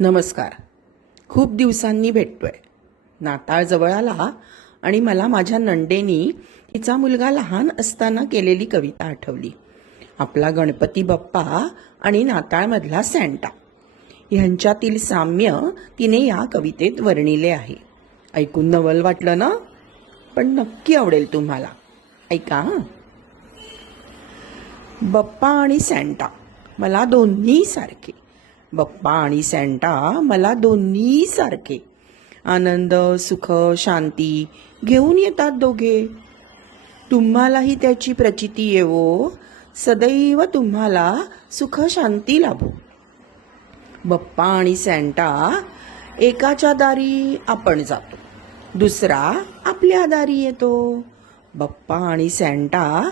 नमस्कार. खूप दिवसांनी भेटतोय. नाताळ जवळ आला आणि मला माझ्या नंडेनी तिचा मुलगा लहान असताना केलेली कविता आठवली. आपला गणपती बाप्पा आणि नाताळमधला सॅन्टा ह्यांच्यातील साम्य तिने या कवितेत वर्णिले आहे. ऐकून नवल वाटलं ना? पण नक्की आवडेल तुम्हाला. ऐका हं. बाप्पा आणि सॅन्टा मला दोन्ही सारखे. बाप्पा आणि सॅन्टा मला दोन्ही सारखे. आनंद, सुख, शांती घेऊन येतात दोघे. तुम्हालाही त्याची प्रचिती येवो, सदैव तुम्हाला सुख शांती लाभो. बाप्पा आणि सॅन्टा एकाच्या दारी आपण जातो, दुसरा आपल्या दारी येतो. बाप्पा आणि सॅन्टा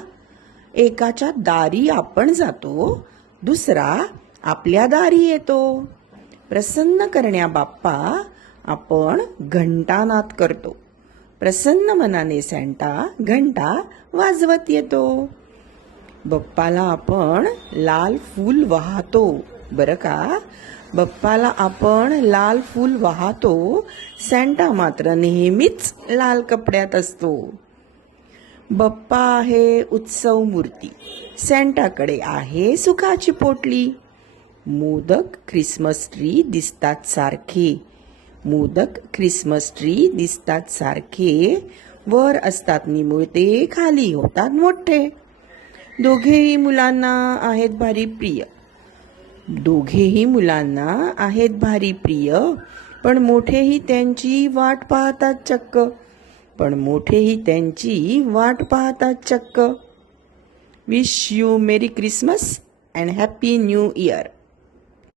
एकाच्या दारी आपण जातो, दुसरा आपल्या दारी येतो. प्रसन्न करण्या बाप्पा आपण घंटानाद करतो. प्रसन्न मनाने सॅन्टा घंटा वाजवत येतो. बाप्पाला आपण लाल फूल वाहतो बरं का. बाप्पाला आपण लाल फूल वाहतो. सॅन्टा मात्र नेहमीच लाल कपड्यात असतो. बाप्पा आहे उत्सव मूर्ती, सॅन्टाकडे आहे सुखाची पोटली. मोदक ख्रिसमस ट्री दिसतात सारखे, मोदक ख्रिसमस ट्री दिसतात सारखे. वर असतात निमुळते, खाली होतात मोठे. दोघेही मुलांना आहेत भारी प्रिय, दोघेही मुलांना आहेत भारी प्रिय. पण मोठेही त्यांची वाट पाहतात चक्क, पण मोठेही त्यांची वाट पाहतात चक्क. Wish you Mary Christmas and happy new year.